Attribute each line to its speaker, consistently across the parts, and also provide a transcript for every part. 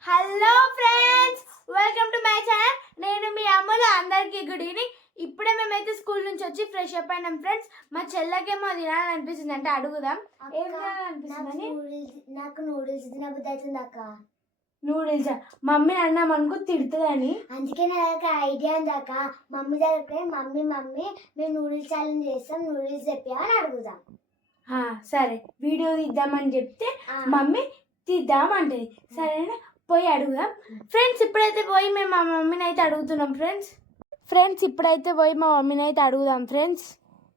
Speaker 1: Hello friends, welcome to my channel. నేను మీ అమ్మలు. అందరికీ గుడ్ ఈవినింగ్. ఇప్పుడే మేమైతే స్కూల్ నుంచి వచ్చి ఫ్రెష్ అప్ అయినాం ఫ్రెండ్స్. మా చెల్లకేమో తినాలనిపిస్తుంది అంటే అడుగుదాం. ఏం తినాలనిపిస్తుంది?
Speaker 2: నాకు నూడిల్స్ తినబుద్ధి అవుతుంది అక్క.
Speaker 1: నూడిల్స్ మమ్మీ అన్నాం అనుకో తిడుతుందని,
Speaker 2: అందుకే నాకు ఐడియా ఉంది అక్క. మమ్మీ దగ్గర మమ్మీ మేము నూడిల్స్ ఛాలెంజ్ చేస్తాం, నూడిల్స్ చెప్పా అని అడుగుదాం.
Speaker 1: సరే, వీడియో తీద్దామని చెప్తే మమ్మీ తీద్దామంటది. సరేనా, పోయి అడుగుదాం ఫ్రెండ్స్. ఇప్పుడైతే పోయి మేము మా మమ్మీని అయితే అడుగుతున్నాం ఫ్రెండ్స్. ఇప్పుడైతే పోయి మా మమ్మీని అయితే అడుగుదాం ఫ్రెండ్స్.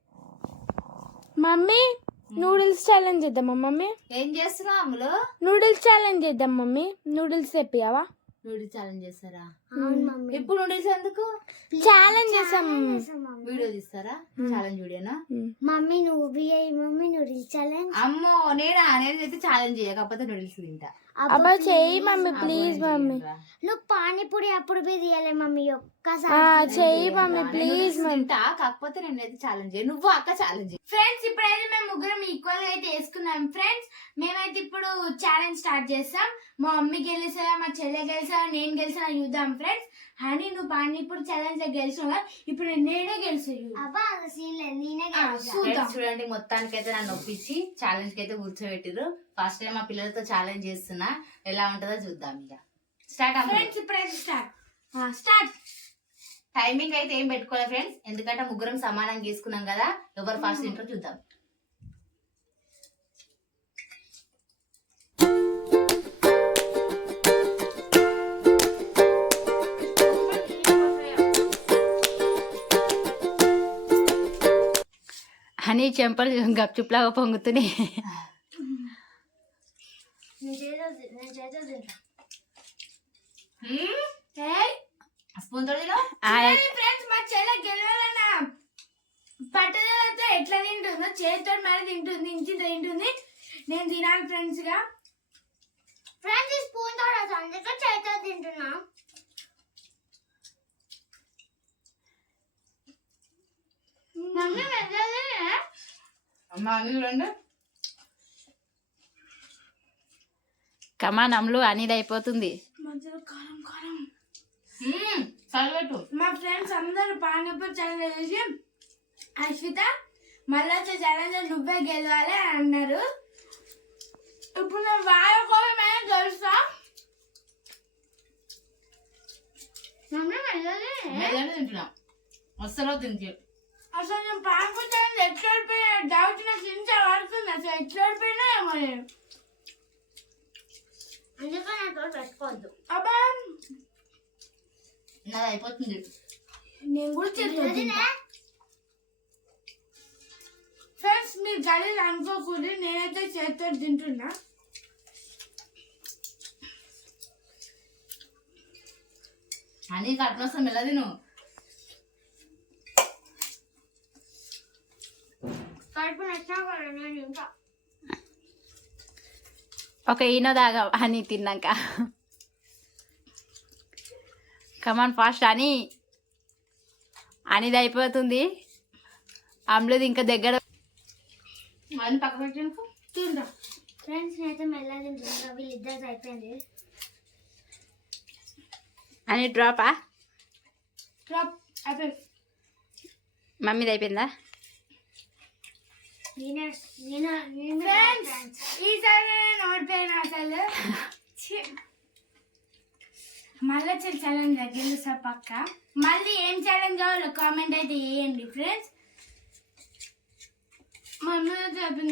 Speaker 1: మమ్మీ, నూడిల్స్ ఛాలెంజ్ చేద్దామా మమ్మీ?
Speaker 3: ఏం చేస్తున్నావు అమ్ములు?
Speaker 1: నూడిల్స్ ఛాలెంజ్ చేద్దాం మమ్మీ. నూడిల్స్ తెప్పియావా?
Speaker 3: నూడిల్స్ ఛాలెంజ్ చేస్తారా?
Speaker 2: ఇప్పుడు
Speaker 3: నూడిల్స్ ఎందుకు
Speaker 1: ఛాలెంజ్ చేస్తాం.
Speaker 3: వీడియో తీస్తారా? ఛాలెంజ్ వీడియోనా?
Speaker 2: Mummy mummy noodles challenge.
Speaker 3: అమ్మో, నేనైతే ఛాలెంజ్ చేయకపోతే నూడిల్స్ తింటా.
Speaker 1: అబ్బా చెయ్యి మమ్మీ, ప్లీజ్ మమ్మీ.
Speaker 2: నువ్వు పానీపూరి అప్పుడు పోయి తీయాలి మమ్మీ, ఒక్కసారి
Speaker 1: చెయ్యి మమ్మీ, ప్లీజ్ మమ్మీ.
Speaker 3: తింటా, కాకపోతే నేనైతే ఛాలెంజ్ చేయ. నువ్వు అక్క ఛాలెంజ్ చేయి.
Speaker 1: ఫ్రెండ్స్, ఇప్పుడైతే మేము ముగ్గురం ఈక్వల్ గా అయితే వేసుకున్నాం ఫ్రెండ్స్. మేమైతే ఇప్పుడు ఛాలెంజ్ స్టార్ట్ చేస్తాం. మా మమ్మీ గెలిసా, మా చెల్లె గెలిసా, నేను గెలిసా చూద్దాం ఫ్రెండ్స్. అని నువ్వు పానీపూరి ఛాలెంజ్ లో గెలిచినా, ఇప్పుడు నేనే గెలిచా.
Speaker 2: అబ్బా సీన్ లేదు, నేనే
Speaker 3: చూడండి, మొత్తానికి అయితే నన్ను ఒప్పించి ఛాలెంజ్ కి అయితే కూర్చోబెట్టిరు. ఫస్ట్ టైం మా పిల్లలతో ఛాలెంజ్ చేస్తున్నా, ఎలా ఉంటుందో చూద్దాం. ఇక స్టార్ట్
Speaker 1: ఫ్రెండ్స్. ఇప్పుడైతే స్టార్ట్.
Speaker 3: టైమింగ్ అయితే ఏం పెట్టుకోవాలి ఫ్రెండ్స్, ఎందుకంటే ముగ్గురం సమానంగా తీసుకున్నాం కదా. ఎవరు ఫాస్ట్ తింటారో చూద్దాం. అని చెంపలు గప్చుప్లాగా పొంగుతున్నాయి. స్పూన్
Speaker 1: ఫ్రెండ్స్, మా చెల్లె గెలవాలన్నా పట్టుదలతో ఎట్లా తింటుందో చేతితో మరి తింటుంది, ఇంటి తింటుంది. నేను తినాలి ఫ్రెండ్స్ గా.
Speaker 2: ఫ్రెండ్స్ స్పూన్ తోడ అందుకే చేతితో తింటున్నా.
Speaker 1: మమ్మీ వెళ్ళాలి.
Speaker 3: చూడండి, కమానంలో అనేది అయిపోతుంది.
Speaker 1: మధ్యలో కారం కారం.
Speaker 3: చల్లబెట్టు.
Speaker 1: మా ఫ్రెండ్స్ అందరూ పానీపూరి ఛాలెంజ్ చేసి, అశ్విత మళ్ళీ వచ్చే ఛాలెంజ్ నువ్వే గెలవాలి అని అన్నారు. ఇప్పుడు నేను వాళ్ళ కోసమే గెలుస్తా.
Speaker 2: మమ్మీ వెళ్ళాలి.
Speaker 3: తింటున్నా, అస్సలు తింటే
Speaker 1: అసలు నేను పానీపూరి ఛాలెంజ్ ఎట్లా ఓడిపోయినా డౌట్ నాకు ఇంత పడుతుంది. అసలు ఎట్లా ఓడిపోయినా ఏమో నేను.
Speaker 2: అందుకే నాతో పెట్టుకోవద్దు.
Speaker 1: అబ్బా
Speaker 3: నాది అయిపోతుంది.
Speaker 1: నేను కూడా తింటున్నా ఫ్రెండ్స్. మీరు గలీజ్ అనుకోకూడదు, నేనైతే చేతితో తింటున్నా.
Speaker 3: అని కట్నొస్తాం ఎలా తిను.
Speaker 2: కడుపు నచ్చినా కూడా నేను ఇంకా
Speaker 3: ఒక ఈనో దాగా అని తిన్నాక. కమాన్ ఫాస్ట్ అని. అనేది అయిపోతుంది. అమ్ములది ఇంకా దగ్గర. అని పక్క పెట్టాను
Speaker 1: తింటా
Speaker 2: ఫ్రెండ్స్. నేనైతే మెల్లగా తింటున్నా, వీళ్ళిద్దరు అయిపోయింది.
Speaker 3: అని డ్రాపా?
Speaker 1: అయిపోయింది.
Speaker 3: మమ్మీది అయిపోయిందా?
Speaker 1: ఫ్రెండ్స్, ఈసారి నేను ఓడిపోయినా అసలు. మళ్ళీ ఛాలెంజ్ గెలుస్తా పక్క. మళ్ళీ ఏం ఛాలెంజ్ కావాలో కామెంట్ అయితే చేయండి ఫ్రెండ్స్. మమ్మీ చెప్పింది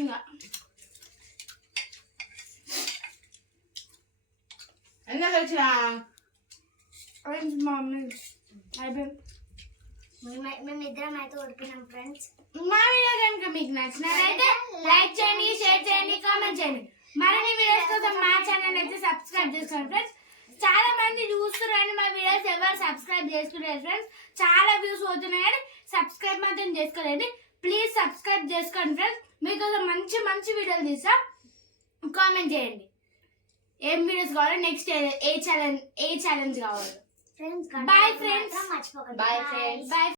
Speaker 1: ఫ్రెండ్స్. మమ్మీ అయిపోయింది.
Speaker 2: మేమిద్దరం అయితే ఓడిపోయినాం ఫ్రెండ్స్.
Speaker 1: మా వీడియో కనుక మీకు నచ్చినట్లయితే లైక్ చేయండి, షేర్ చేయండి, కామెంట్ చేయండి. మరిన్ని వీడియోస్ కోసం మా ఛానల్ అయితే సబ్స్క్రైబ్ చేసుకోండి ఫ్రెండ్స్. చాలా మంది చూస్తున్నారు కానీ మా వీడియోస్ ఎవరు సబ్స్క్రైబ్ చేసుకున్నారు ఫ్రెండ్స్. చాలా వ్యూస్ పోతున్నాయి కానీ సబ్స్క్రైబ్ మాత్రం చేసుకోలేదు. ప్లీజ్ సబ్స్క్రైబ్ చేసుకోండి ఫ్రెండ్స్. మీకోసం మంచి మంచి వీడియోలు తీస్తాం. కామెంట్ చేయండి ఏం వీడియోస్ కావాలో, నెక్స్ట్ ఏ ఛాలెంజ్ కావాలో.
Speaker 2: Friends
Speaker 1: bye friends.
Speaker 2: మర్చిపోకండి.
Speaker 3: Bye friends.
Speaker 1: బాయ్.